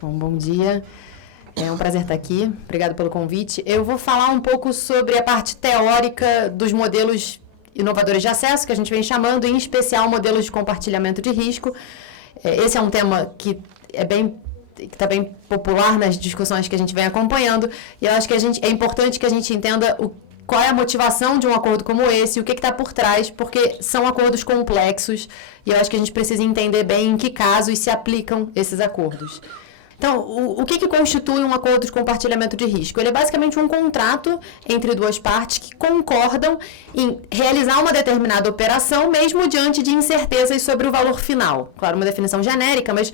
Bom dia. É um prazer estar aqui. Obrigado pelo convite. Eu vou falar um pouco sobre a parte teórica dos modelos inovadores de acesso, que a gente vem chamando, em especial modelos de compartilhamento de risco. Esse é um tema que está bem popular nas discussões que a gente vem acompanhando, e eu acho que é importante que a gente entenda qual é a motivação de um acordo como esse, o que está por trás, porque são acordos complexos, e eu acho que a gente precisa entender bem em que casos se aplicam esses acordos. Então, o que constitui um acordo de compartilhamento de risco? Ele é basicamente um contrato entre duas partes que concordam em realizar uma determinada operação, mesmo diante de incertezas sobre o valor final. Claro, uma definição genérica, mas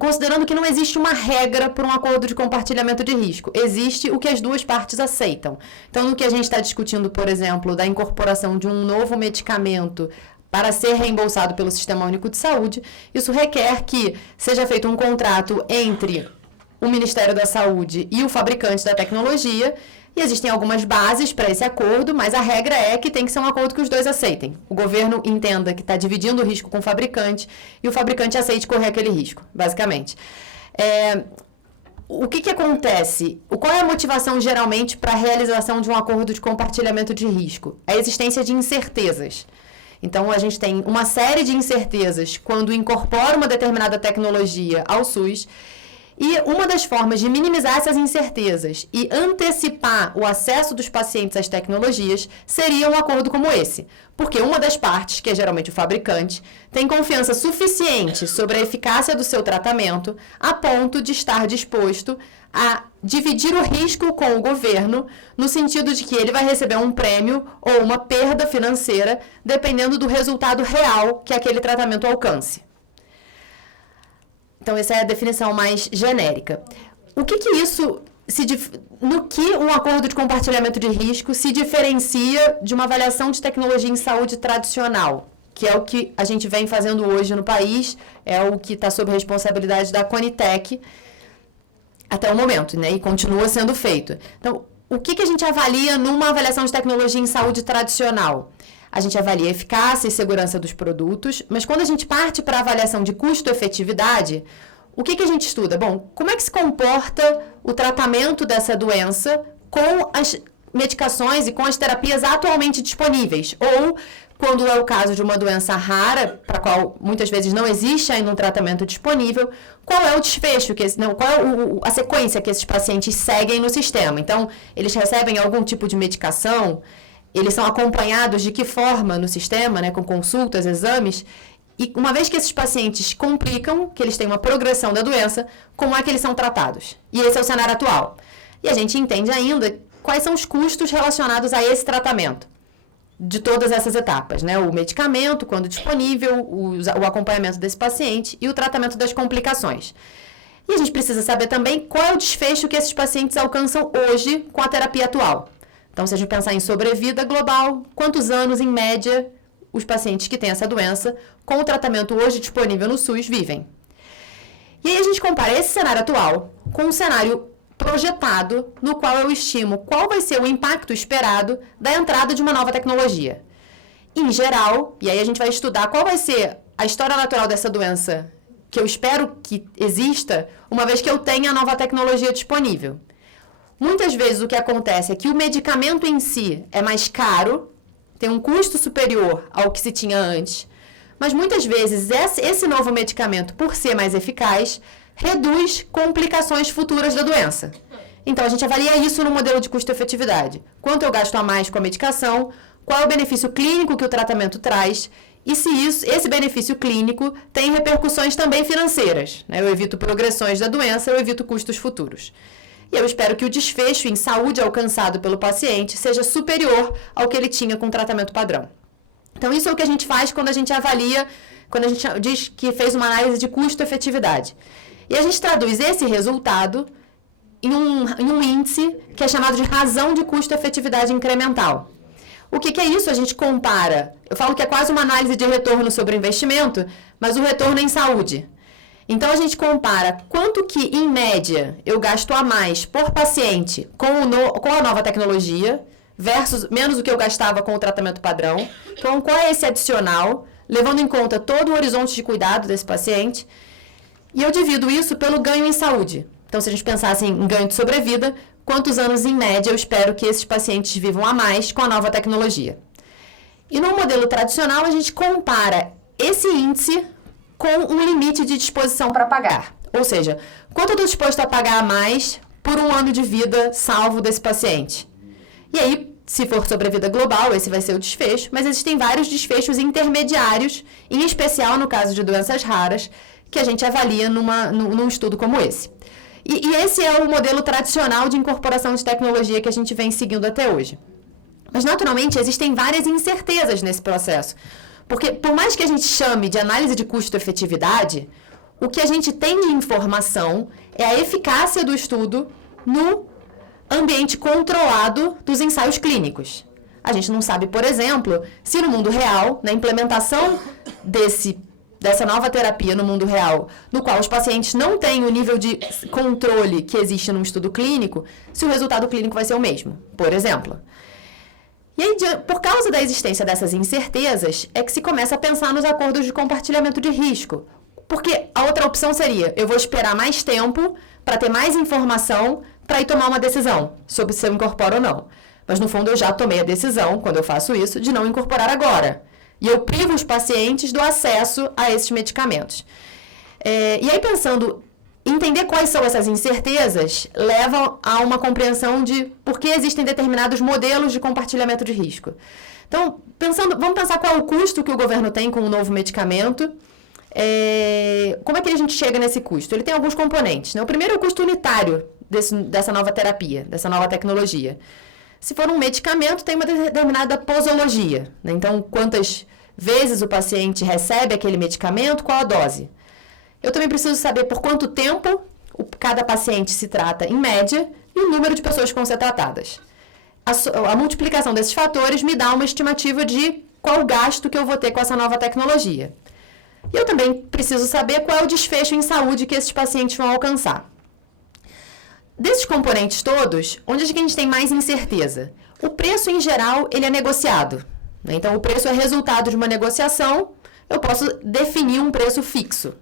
considerando que não existe uma regra para um acordo de compartilhamento de risco. Existe o que as duas partes aceitam. Então, no que a gente está discutindo, por exemplo, da incorporação de um novo medicamento para ser reembolsado pelo Sistema Único de Saúde, isso requer que seja feito um contrato entre o Ministério da Saúde e o fabricante da tecnologia, e existem algumas bases para esse acordo, mas a regra é que tem que ser um acordo que os dois aceitem. O governo entenda que está dividindo o risco com o fabricante e o fabricante aceite correr aquele risco, basicamente. O que acontece? Qual é a motivação, geralmente, para a realização de um acordo de compartilhamento de risco? A existência de incertezas. Então, a gente tem uma série de incertezas quando incorpora uma determinada tecnologia ao SUS, e uma das formas de minimizar essas incertezas e antecipar o acesso dos pacientes às tecnologias seria um acordo como esse, porque uma das partes, que é geralmente o fabricante, tem confiança suficiente sobre a eficácia do seu tratamento a ponto de estar disposto a dividir o risco com o governo, no sentido de que ele vai receber um prêmio ou uma perda financeira, dependendo do resultado real que aquele tratamento alcance. Então, essa é a definição mais genérica. No que um acordo de compartilhamento de risco se diferencia de uma avaliação de tecnologia em saúde tradicional, que é o que a gente vem fazendo hoje no país, é o que está sob responsabilidade da Conitec até o momento, né? E continua sendo feito. Então, o que a gente avalia numa avaliação de tecnologia em saúde tradicional? A gente avalia a eficácia e segurança dos produtos, mas quando a gente parte para a avaliação de custo-efetividade, o que a gente estuda? Bom, como é que se comporta o tratamento dessa doença com as medicações e com as terapias atualmente disponíveis? Ou, quando é o caso de uma doença rara, para a qual muitas vezes não existe ainda um tratamento disponível, qual é o desfecho, qual é a sequência que esses pacientes seguem no sistema? Então, eles recebem algum tipo de medicação? Eles são acompanhados de que forma no sistema, né, com consultas, exames? E uma vez que esses pacientes complicam, que eles têm uma progressão da doença, como é que eles são tratados? E esse é o cenário atual. E a gente entende ainda quais são os custos relacionados a esse tratamento, de todas essas etapas, né? O medicamento, quando disponível, o acompanhamento desse paciente e o tratamento das complicações. E a gente precisa saber também qual é o desfecho que esses pacientes alcançam hoje com a terapia atual. Então, se a gente pensar em sobrevida global, quantos anos, em média, os pacientes que têm essa doença, com o tratamento hoje disponível no SUS, vivem? E aí a gente compara esse cenário atual com um cenário projetado, no qual eu estimo qual vai ser o impacto esperado da entrada de uma nova tecnologia. Em geral, e aí a gente vai estudar qual vai ser a história natural dessa doença, que eu espero que exista, uma vez que eu tenha a nova tecnologia disponível. Muitas vezes o que acontece é que o medicamento em si é mais caro, tem um custo superior ao que se tinha antes, mas muitas vezes esse novo medicamento, por ser mais eficaz, reduz complicações futuras da doença. Então, a gente avalia isso no modelo de custo-efetividade. Quanto eu gasto a mais com a medicação, qual é o benefício clínico que o tratamento traz, e se esse benefício clínico tem repercussões também financeiras, né? Eu evito progressões da doença, eu evito custos futuros. E eu espero que o desfecho em saúde alcançado pelo paciente seja superior ao que ele tinha com o tratamento padrão. Então, isso é o que a gente faz quando a gente avalia, quando a gente diz que fez uma análise de custo-efetividade. E a gente traduz esse resultado em um índice que é chamado de razão de custo-efetividade incremental. O que é isso? A gente compara, eu falo que é quase uma análise de retorno sobre investimento, mas o retorno é em saúde. Então, a gente compara quanto que, em média, eu gasto a mais por paciente com a nova tecnologia versus menos do que eu gastava com o tratamento padrão. Então, qual é esse adicional, levando em conta todo o horizonte de cuidado desse paciente. E eu divido isso pelo ganho em saúde. Então, se a gente pensasse em ganho de sobrevida, quantos anos, em média, eu espero que esses pacientes vivam a mais com a nova tecnologia. E no modelo tradicional, a gente compara esse índice com um limite de disposição para pagar. Ou seja, quanto eu estou disposto a pagar a mais por um ano de vida salvo desse paciente? E aí, se for sobre a vida global, esse vai ser o desfecho, mas existem vários desfechos intermediários, em especial no caso de doenças raras, que a gente avalia num estudo como esse. E esse é o modelo tradicional de incorporação de tecnologia que a gente vem seguindo até hoje. Mas, naturalmente, existem várias incertezas nesse processo. Porque, por mais que a gente chame de análise de custo-efetividade, o que a gente tem de informação é a eficácia do estudo no ambiente controlado dos ensaios clínicos. A gente não sabe, por exemplo, se no mundo real, na implementação dessa nova terapia no mundo real, no qual os pacientes não têm o nível de controle que existe num estudo clínico, se o resultado clínico vai ser o mesmo, por exemplo. E aí, por causa da existência dessas incertezas, é que se começa a pensar nos acordos de compartilhamento de risco. Porque a outra opção seria, eu vou esperar mais tempo para ter mais informação para ir tomar uma decisão sobre se eu incorporo ou não. Mas, no fundo, eu já tomei a decisão, quando eu faço isso, de não incorporar agora. E eu privo os pacientes do acesso a esses medicamentos. E aí, pensando, entender quais são essas incertezas leva a uma compreensão de por que existem determinados modelos de compartilhamento de risco. Então, vamos pensar qual é o custo que o governo tem com um novo medicamento. Como é que a gente chega nesse custo? Ele tem alguns componentes, né? O primeiro é o custo unitário dessa nova terapia, dessa nova tecnologia. Se for um medicamento, tem uma determinada posologia, né? Então, quantas vezes o paciente recebe aquele medicamento, qual a dose? Eu também preciso saber por quanto tempo cada paciente se trata, em média, e o número de pessoas que vão ser tratadas. A multiplicação desses fatores me dá uma estimativa de qual o gasto que eu vou ter com essa nova tecnologia. E eu também preciso saber qual é o desfecho em saúde que esses pacientes vão alcançar. Desses componentes todos, onde é que a gente tem mais incerteza? O preço, em geral, ele é negociado. Né? Então, o preço é resultado de uma negociação, eu posso definir um preço fixo.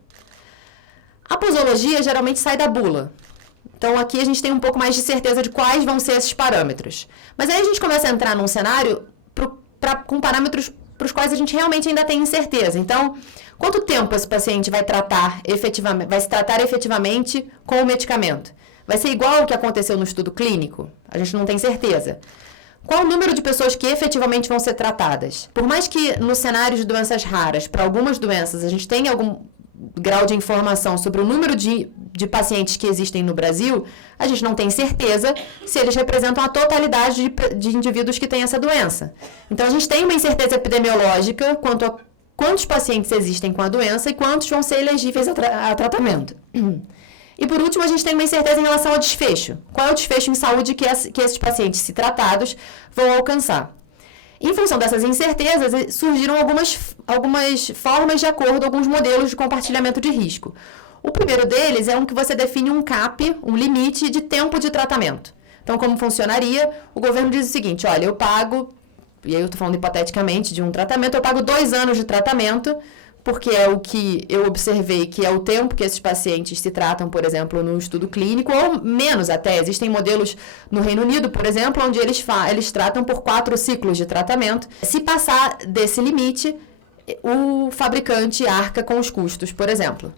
A posologia geralmente sai da bula. Então, aqui a gente tem um pouco mais de certeza de quais vão ser esses parâmetros. Mas aí a gente começa a entrar num cenário com parâmetros para os quais a gente realmente ainda tem incerteza. Então, quanto tempo esse paciente vai se tratar efetivamente com o medicamento? Vai ser igual ao que aconteceu no estudo clínico? A gente não tem certeza. Qual o número de pessoas que efetivamente vão ser tratadas? Por mais que no cenário de doenças raras, para algumas doenças, a gente tenha algum grau de informação sobre o número de pacientes que existem no Brasil, a gente não tem certeza se eles representam a totalidade de indivíduos que têm essa doença. Então, a gente tem uma incerteza epidemiológica quanto a quantos pacientes existem com a doença e quantos vão ser elegíveis a tratamento. E, por último, a gente tem uma incerteza em relação ao desfecho. Qual é o desfecho em saúde que esses pacientes, se tratados, vão alcançar? Em função dessas incertezas, surgiram algumas formas de acordo, alguns modelos de compartilhamento de risco. O primeiro deles é um que você define um CAP, um limite de tempo de tratamento. Então, como funcionaria? O governo diz o seguinte, olha, eu pago, e aí eu estou falando hipoteticamente de um tratamento, eu pago 2 anos de tratamento, porque é o que eu observei que é o tempo que esses pacientes se tratam, por exemplo, no estudo clínico, ou menos até. Existem modelos no Reino Unido, por exemplo, onde eles tratam por 4 ciclos de tratamento. Se passar desse limite, o fabricante arca com os custos, por exemplo.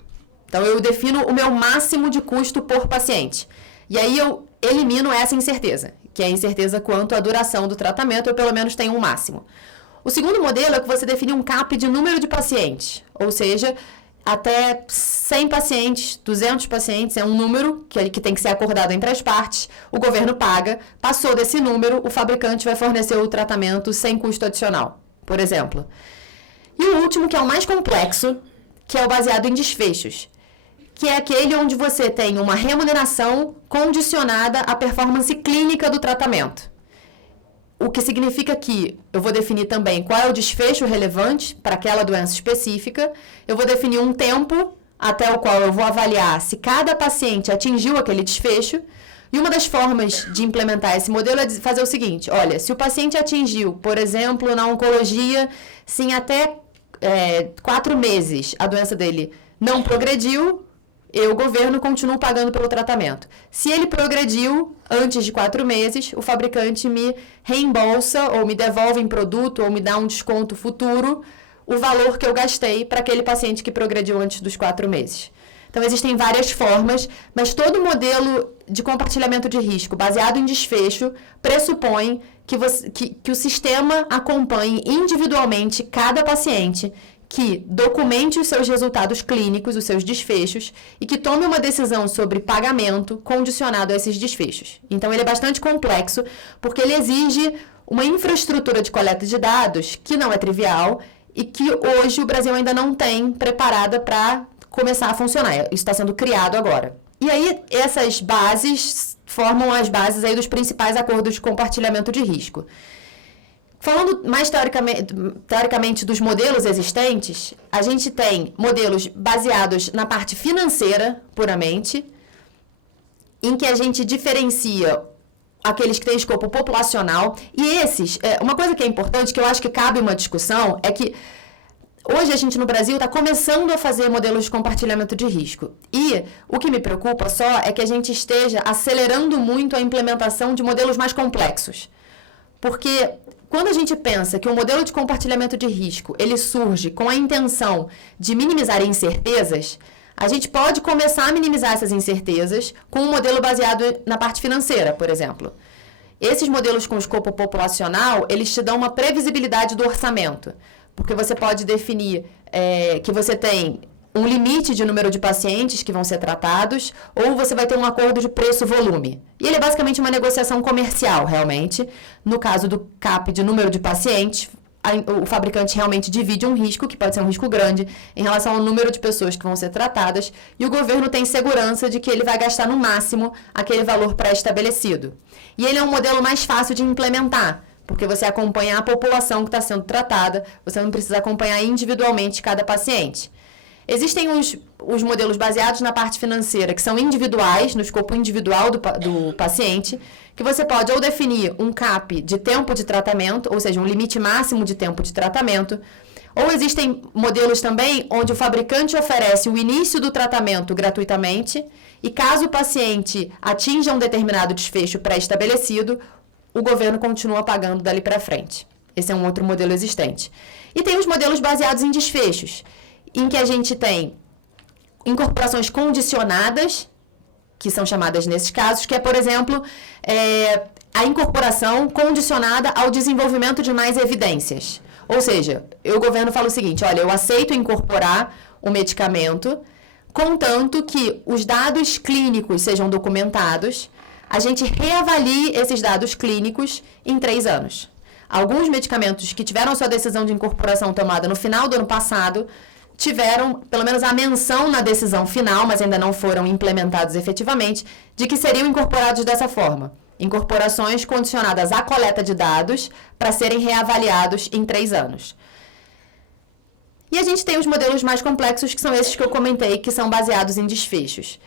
Então, eu defino o meu máximo de custo por paciente. E aí, eu elimino essa incerteza, que é a incerteza quanto à duração do tratamento, eu pelo menos tenho um máximo. O segundo modelo é que você define um CAP de número de pacientes, ou seja, até 100 pacientes, 200 pacientes, é um número que tem que ser acordado entre as partes, o governo paga, passou desse número, o fabricante vai fornecer o tratamento sem custo adicional, por exemplo. E o último, que é o mais complexo, que é o baseado em desfechos, que é aquele onde você tem uma remuneração condicionada à performance clínica do tratamento. O que significa que eu vou definir também qual é o desfecho relevante para aquela doença específica, eu vou definir um tempo até o qual eu vou avaliar se cada paciente atingiu aquele desfecho, e uma das formas de implementar esse modelo é fazer o seguinte, olha, se o paciente atingiu, por exemplo, na oncologia, se em até 4 meses a doença dele não progrediu, eu, governo, continuo pagando pelo tratamento. Se ele progrediu antes de 4 meses, o fabricante me reembolsa ou me devolve em produto ou me dá um desconto futuro o valor que eu gastei para aquele paciente que progrediu antes dos 4 meses. Então, existem várias formas, mas todo modelo de compartilhamento de risco baseado em desfecho pressupõe que o sistema acompanhe individualmente cada paciente, que documente os seus resultados clínicos, os seus desfechos, e que tome uma decisão sobre pagamento condicionado a esses desfechos. Então, ele é bastante complexo, porque ele exige uma infraestrutura de coleta de dados que não é trivial e que hoje o Brasil ainda não tem preparada para começar a funcionar. Isso está sendo criado agora. E aí, essas bases formam as bases aí dos principais acordos de compartilhamento de risco. Falando mais teoricamente dos modelos existentes, a gente tem modelos baseados na parte financeira, puramente, em que a gente diferencia aqueles que têm escopo populacional. E esses, uma coisa que é importante, que eu acho que cabe uma discussão, é que hoje a gente no Brasil está começando a fazer modelos de compartilhamento de risco. E o que me preocupa só é que a gente esteja acelerando muito a implementação de modelos mais complexos. Porque quando a gente pensa que o modelo de compartilhamento de risco ele surge com a intenção de minimizar incertezas, a gente pode começar a minimizar essas incertezas com um modelo baseado na parte financeira, por exemplo. Esses modelos com escopo populacional, eles te dão uma previsibilidade do orçamento. Porque você pode definir que você tem um limite de número de pacientes que vão ser tratados, ou você vai ter um acordo de preço-volume. E ele é basicamente uma negociação comercial, realmente. No caso do CAP de número de pacientes, o fabricante realmente divide um risco, que pode ser um risco grande, em relação ao número de pessoas que vão ser tratadas, e o governo tem segurança de que ele vai gastar no máximo aquele valor pré-estabelecido. E ele é um modelo mais fácil de implementar, porque você acompanha a população que está sendo tratada, você não precisa acompanhar individualmente cada paciente. Existem os modelos baseados na parte financeira, que são individuais, no escopo individual do paciente, que você pode ou definir um CAP de tempo de tratamento, ou seja, um limite máximo de tempo de tratamento, ou existem modelos também onde o fabricante oferece o início do tratamento gratuitamente, e caso o paciente atinja um determinado desfecho pré-estabelecido, o governo continua pagando dali para frente. Esse é um outro modelo existente. E tem os modelos baseados em desfechos, em que a gente tem incorporações condicionadas, que são chamadas nesses casos, que é, por exemplo, a incorporação condicionada ao desenvolvimento de mais evidências. Ou seja, o governo fala o seguinte, olha, eu aceito incorporar o medicamento, contanto que os dados clínicos sejam documentados, a gente reavalie esses dados clínicos em 3 anos. Alguns medicamentos que tiveram sua decisão de incorporação tomada no final do ano passado tiveram, pelo menos, a menção na decisão final, mas ainda não foram implementados efetivamente, de que seriam incorporados dessa forma. Incorporações condicionadas à coleta de dados para serem reavaliados em 3 anos. E a gente tem os modelos mais complexos, que são esses que eu comentei, que são baseados em desfechos.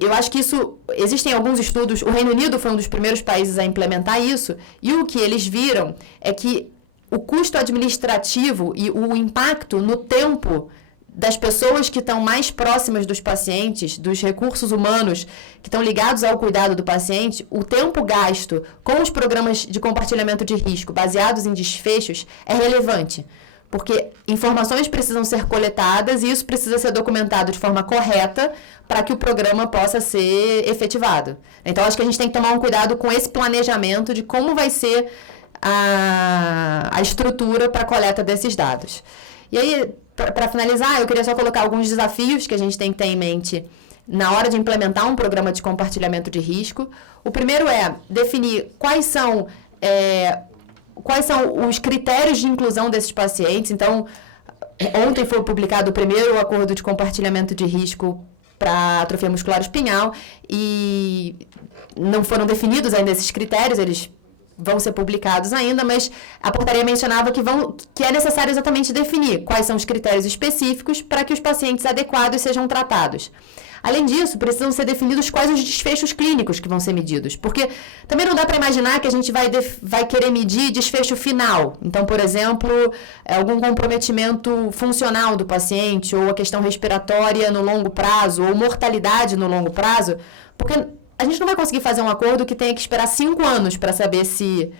Eu acho que isso, existem alguns estudos, o Reino Unido foi um dos primeiros países a implementar isso, e o que eles viram é que o custo administrativo e o impacto no tempo das pessoas que estão mais próximas dos pacientes, dos recursos humanos que estão ligados ao cuidado do paciente, o tempo gasto com os programas de compartilhamento de risco baseados em desfechos é relevante. Porque informações precisam ser coletadas e isso precisa ser documentado de forma correta para que o programa possa ser efetivado. Então, acho que a gente tem que tomar um cuidado com esse planejamento de como vai ser a estrutura para a coleta desses dados. E aí, para finalizar, eu queria só colocar alguns desafios que a gente tem que ter em mente na hora de implementar um programa de compartilhamento de risco. O primeiro é definir quais são os critérios de inclusão desses pacientes. Então, ontem foi publicado o primeiro acordo de compartilhamento de risco para atrofia muscular espinhal e não foram definidos ainda esses critérios, eles vão ser publicados ainda, mas a portaria mencionava que é necessário exatamente definir quais são os critérios específicos para que os pacientes adequados sejam tratados. Além disso, precisam ser definidos quais os desfechos clínicos que vão ser medidos, porque também não dá para imaginar que a gente vai querer medir desfecho final. Então, por exemplo, algum comprometimento funcional do paciente, ou a questão respiratória no longo prazo, ou mortalidade no longo prazo, porque a gente não vai conseguir fazer um acordo que tenha que esperar 5 anos para saber se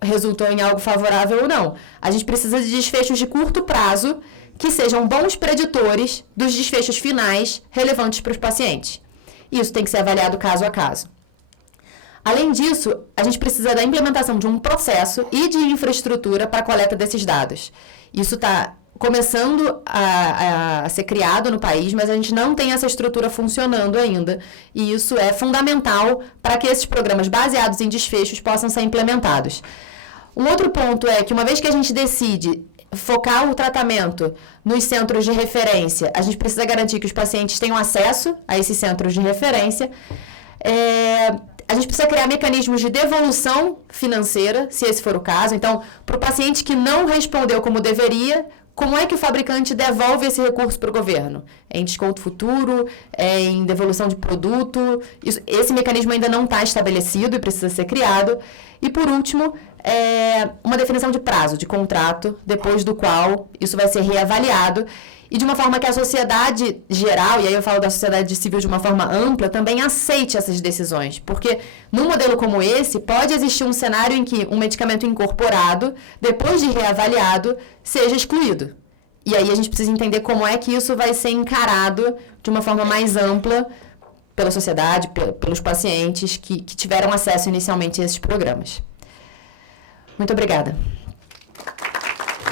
resultou em algo favorável ou não. A gente precisa de desfechos de curto prazo que sejam bons preditores dos desfechos finais relevantes para os pacientes. Isso tem que ser avaliado caso a caso. Além disso, a gente precisa da implementação de um processo e de infraestrutura para a coleta desses dados. Isso está começando a ser criado no país, mas a gente não tem essa estrutura funcionando ainda. E isso é fundamental para que esses programas baseados em desfechos possam ser implementados. Um outro ponto é que, uma vez que a gente decide focar o tratamento nos centros de referência, a gente precisa garantir que os pacientes tenham acesso a esses centros de referência. A gente precisa criar mecanismos de devolução financeira, se esse for o caso. Então, para o paciente que não respondeu como deveria, como é que o fabricante devolve esse recurso para o governo? Em desconto futuro, em devolução de produto? Esse mecanismo ainda não está estabelecido e precisa ser criado. E, por último, uma definição de prazo, de contrato, depois do qual isso vai ser reavaliado. E de uma forma que a sociedade geral, e aí eu falo da sociedade civil de uma forma ampla, também aceite essas decisões. Porque num modelo como esse, pode existir um cenário em que um medicamento incorporado, depois de reavaliado, seja excluído. E aí a gente precisa entender como é que isso vai ser encarado de uma forma mais ampla pela sociedade, pelos pacientes que tiveram acesso inicialmente a esses programas. Muito obrigada.